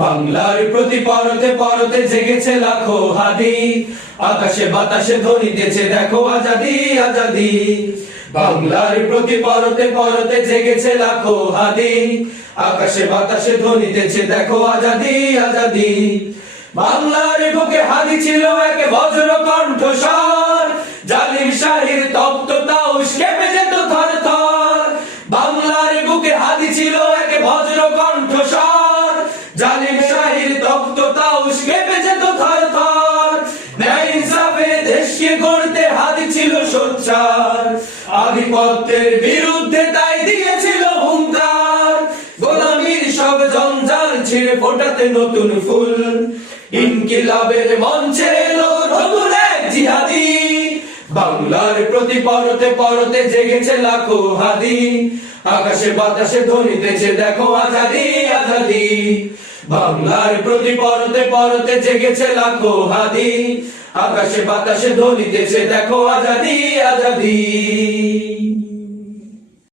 বাংলার প্রতি পরতে পরতে জেগেছে লাখো হাদি, আকাশে বাতাসে ধ্বনিতেছে দেখো আজাদি আজাদি। বাংলার প্রতি পরতে পরতে জেগেছে লাখো হাদি, আকাশে বাতাসে ধ্বনিতেছে দেখো আজাদি আজাদি। বাংলার বুকে হাদি ছিল এক বজ্র কণ্ঠস্বর, জালিম শাহির তপ্ত তাউস কেঁপে যেত থর থর। বাংলার বুকে হাদি ছিল এক বজ্র কণ্ঠস্বর, জালিম শাহির তপ্ত তাউস কেঁপে যেত থর থর। ন্যায় ইনসাফে দেশকে গড়তে হাদি ছিল সোচ্চার, আধিপত্যের বিরুদ্ধে তাই দিয়েছিল হুঙ্কার। গোলামীর সব জঞ্জাল ছিঁড়ে ফোটাতে নতুন ফুল, ইনকিলাবের মঞ্চে এলো নতুন এক জিহাদি। বাংলার প্রতি পরতে পরতে জেগেছে লাখো হাদি, আকাশে বাতাসে ধ্বনিতেছে দেখো আজাদি আজাদি। বাংলার প্রতি পরতে পরতে জেগেছে লাখো হাদি, আকাশে বাতাসে ধ্বনিতেছে দেখো আজাদি আজাদি।